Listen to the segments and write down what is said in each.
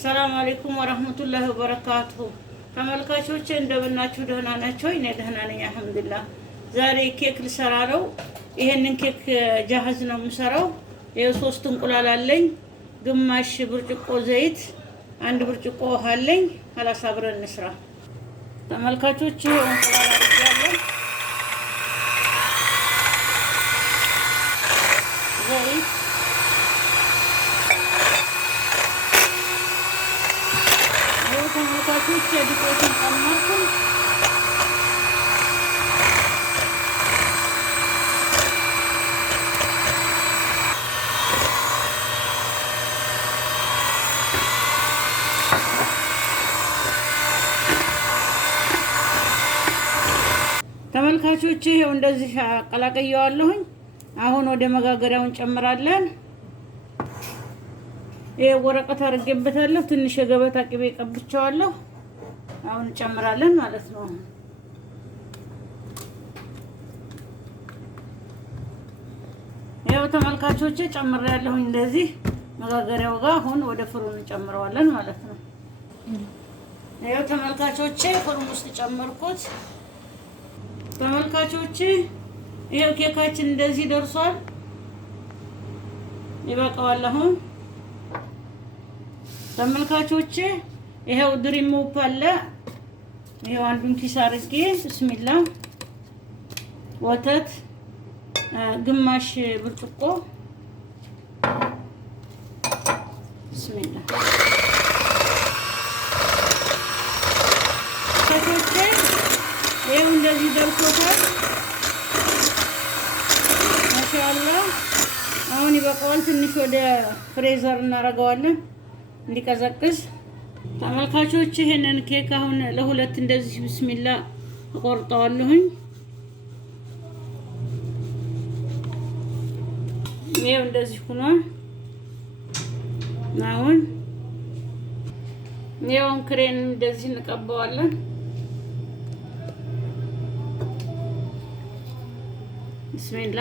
ሰላም አለይኩም ወራህመቱላሂ ወበረካቱሁ። ተመልካቾቼ እንደምናችሁ ደህና ናችሁ? እኔ ደህና ነኝ አልሐምዱሊላህ። ዛሬ ኬክ ልሰራ ነው። ይሄንን ኬክ ጃህዝ ነው የምሰራው። የሶስት እንቁላል አለኝ፣ ግማሽ ብርጭቆ ዘይት፣ አንድ ብርጭቆ ውሃ አለኝ። ኸላስ አብረን እንስራ። ተመልካቾቼ እንቁላል አድርጋለሁ፣ ዘይት ተመልካቾች የዱቄቱን ጨመርኩ። ተመልካቾች ይሄው እንደዚህ አቀላቅየዋለሁኝ። አሁን ወደ መጋገሪያው እንጨምራለን። ይሄ ወረቀት አድርጌበታለሁ። ትንሽ የገበታ ቅቤ ቀብቻለሁ። አሁን እንጨምራለን ማለት ነው። ይሄው ተመልካቾቼ ጨምሬያለሁኝ እንደዚህ መጋገሪያው ጋር። አሁን ወደ ፍሩን እንጨምረዋለን ማለት ነው። ይሄው ተመልካቾቼ ፍሩን ውስጥ ጨመርኩት። ተመልካቾቼ ይሄው ኬካችን እንደዚህ ደርሷል። ይበቃዋል አሁን። ተመልካቾቼ ይሄው ድሪም ሞፕ አለ። ይሄው አንዱን ኪስ አድርጌ ብስሚላ ወተት ግማሽ ብርጭቆ ብስሚላ ከቶቼ ይሄው እንደዚህ ደርሶታል። ማሻአላህ አሁን ይበቃዋል። ትንሽ ወደ ፍሬዘር እናደርገዋለን እንዲቀዘቅዝ። ተመልካቾች ይሄንን ኬክ አሁን ለሁለት እንደዚህ ብስሚላ እቆርጠዋለሁኝ። ይሄው እንደዚህ ሆኗል። አሁን ይሄው ክሬም እንደዚህ እንቀባዋለን። ብስሚላ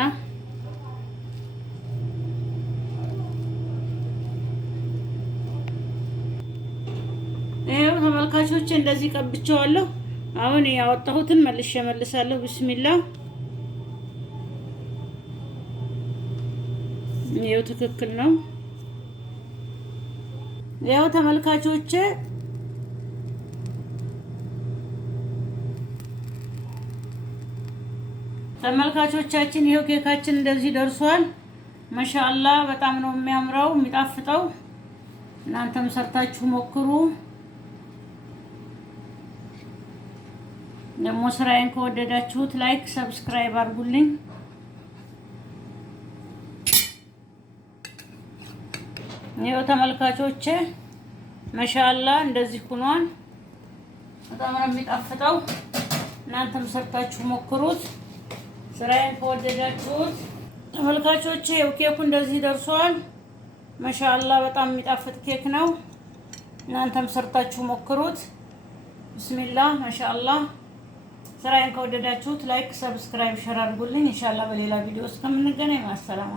ይሄው ተመልካቾች እንደዚህ ቀብቼዋለሁ። አሁን ያወጣሁትን መልሳለሁ። ብስሚላ ይሄው ትክክል ነው። ይሄው ተመልካቾቻችን ይሄው ኬካችን እንደዚህ ደርሷል። ማሻአላህ በጣም ነው የሚያምረው የሚጣፍጠው። እናንተም ሰርታችሁ ሞክሩ። ደግሞ ስራዬን ከወደዳችሁት ላይክ ሰብስክራይብ አድርጉልኝ። ይሄው ተመልካቾቼ ማሻአላህ እንደዚህ ሆኗል። በጣም ነው የሚጣፍጠው። እናንተም ሰርታችሁ ሞክሩት ስራዬን ከወደዳችሁት። ተመልካቾቼ ይሄው ኬኩ እንደዚህ ደርሷል። ማሻአላህ በጣም የሚጣፍጥ ኬክ ነው። እናንተም ሰርታችሁ ሞክሩት። ብስሚላህ ማሻአላህ። ስራዬን ከወደዳችሁት ላይክ ሰብስክራይብ ሸር አድርጉልኝ። ኢንሻአላህ በሌላ ቪዲዮ እስከምንገናኝ ማሰላማ